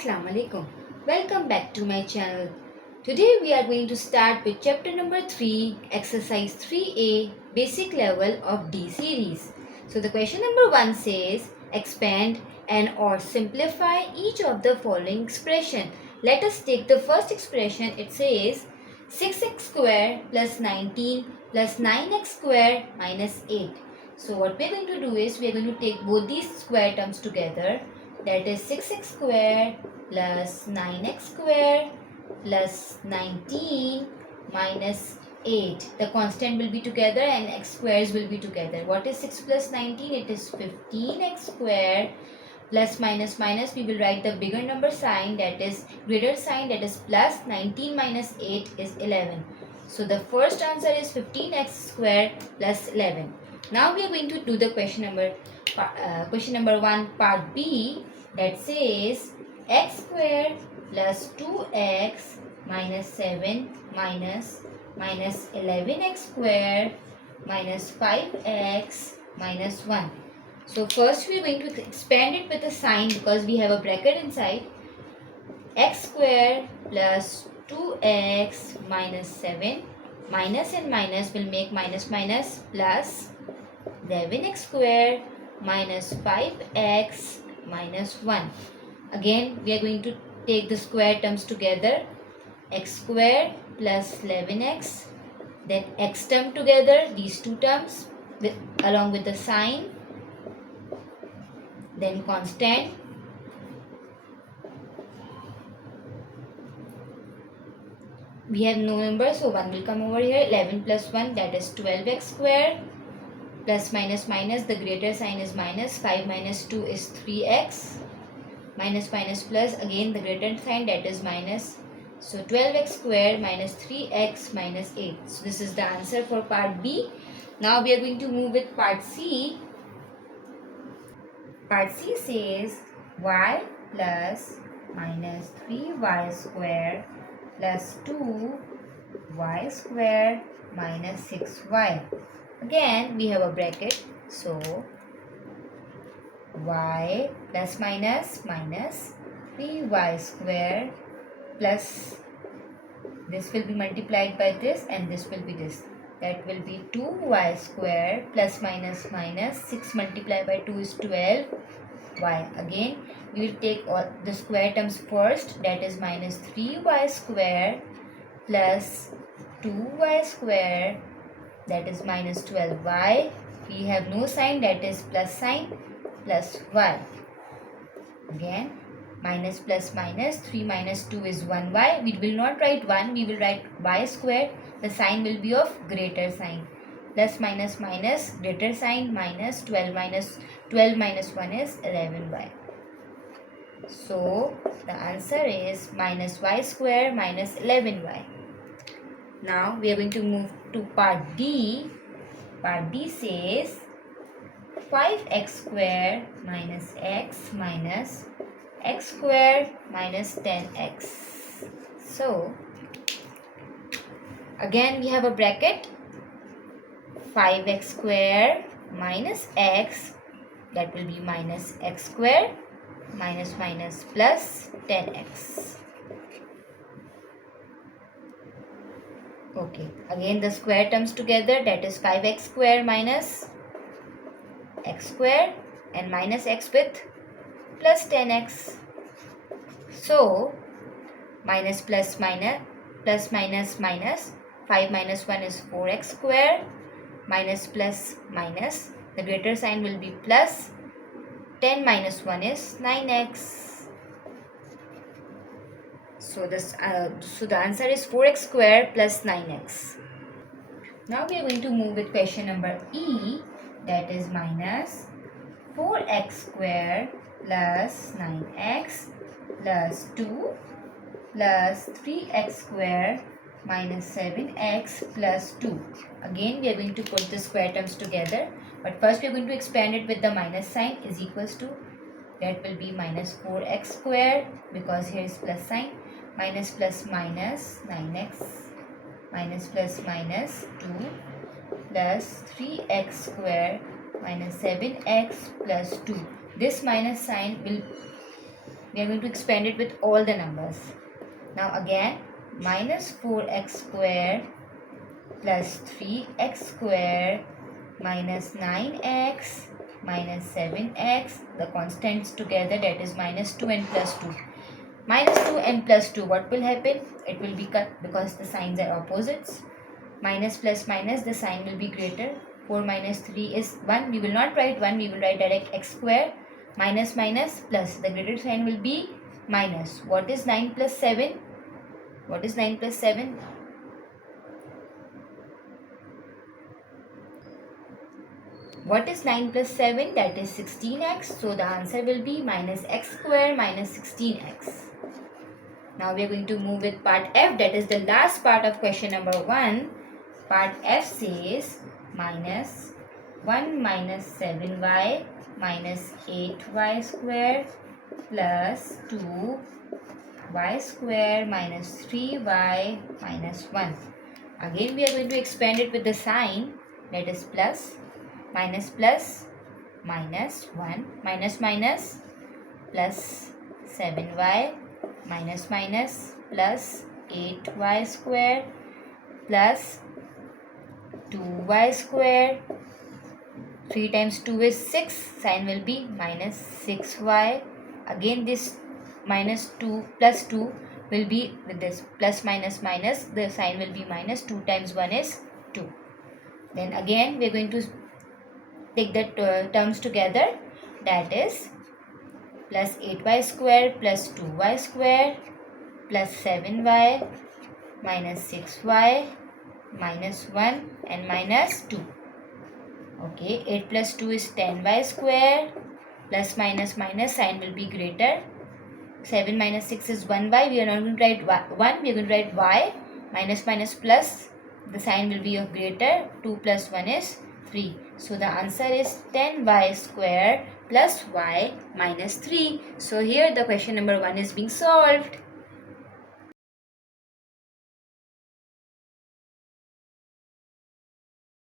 Assalamu alaikum. Welcome back to my channel. Today we are going to start with chapter number 3, exercise 3A, basic level of D series. So the question number 1 says, expand and or simplify each of the following expression. Let us take the first expression. It says 6x square plus 19 plus 9x square minus 8. So what we are going to do is we are going to take both these square terms together. That is 6x square plus 9x square plus 19 minus 8. The constant will be together and x squares will be together. What is 6 plus 19? It is 15x square plus minus minus. We will write the bigger number sign, that is greater sign, that is plus. 19 minus 8 is 11. So the first answer is 15x square plus 11. Now we are going to do the question number 1 part B, that says x square plus 2x minus 7 minus 11x square minus 5x minus 1. So first we are going to expand it with a sign because we have a bracket inside. X square plus 2x minus 7, minus and minus will make minus minus, plus 11x square minus 5x minus 1. Again we are going to take the square terms together. X square plus 11x, then x term together, these two terms along with the sign, then constant, we have no number, so 1 will come over here. 11 plus 1, that is 12x square, plus minus minus, the greater sign is minus. 5 minus 2 is 3x, minus minus plus, again the greater sign, that is minus. So 12x square minus 3x minus 8. So this is the answer for part B. Now we are going to move with part C. Part C says y plus minus 3y square plus 2y square minus 6y. Again we have a bracket, so y plus minus minus 3y square plus this will be multiplied by this and this will be this. That will be 2y square plus minus minus 6 multiplied by 2 is 12y. Again we will take all the square terms first, that is minus 3y square plus 2y square, that is minus 12y. We have no sign, that is plus sign, plus y. Again minus plus minus, 3 minus 2 is 1y. We will not write 1, we will write y square. The sign will be of greater sign. Plus minus minus, greater sign, minus 12 minus 1 is 11y. So the answer is minus y square minus 11y. Now we are going to move to part D. Part D says 5x square minus x minus x square minus 10x. So again we have a bracket. 5x square minus x, that will be minus x square minus minus plus 10x. Okay, again the square terms together, that is 5x square minus x square and minus x with plus 10x. So minus plus minus, plus minus minus, 5 minus 1 is 4x square, minus plus minus, the greater sign will be plus, 10 minus 1 is 9x. So the answer is 4x square plus 9x. Now we are going to move with question number E, that is minus 4x square plus 9x plus 2 plus 3x square minus 7x plus 2. Again we are going to put the square terms together, but first we are going to expand it with the minus sign, is equals to, that will be minus 4x square because here is plus sign, minus plus minus 9x minus plus minus 2 plus 3x square minus 7x plus 2. This minus sign will we are going to expand it with all the numbers. Now again, minus 4x square plus 3x square minus 9x minus 7x, the constants together, that is minus 2 and plus 2. Minus 2 and plus 2, what will happen? It will be cut because the signs are opposites. Minus plus minus, the sign will be greater. 4 minus 3 is 1. We will not write 1, we will write direct x square. Minus minus plus, the greater sign will be minus. What is 9 plus 7? What is 9 plus 7? What is 9 plus 7? That is 16x. So the answer will be minus x square minus 16x. Now we are going to move with part F, that is the last part of question number 1. Part F says minus 1 minus 7y minus 8y square plus 2y square minus 3y minus 1. Again we are going to expand it with the sign, that is plus, minus plus, minus 1, minus minus, plus 7y, minus minus, plus 8y square, plus 2y square. 3 times 2 is 6, sign will be minus 6y. Again this minus 2 plus 2 will be with this plus minus minus, the sign will be minus. 2 times 1 is 2. Then again we are going to take the terms together, that is plus 8y square plus 2y square plus 7y minus 6y minus 1 and minus 2. Okay, 8 plus 2 is 10y square, plus minus minus, sign will be greater. 7 minus 6 is 1y, we are not going to write 1, we are going to write y. Minus minus plus, the sign will be of greater. 2 plus 1 is 3. So the answer is 10y square plus y minus 3. So here the question number 1 is being solved.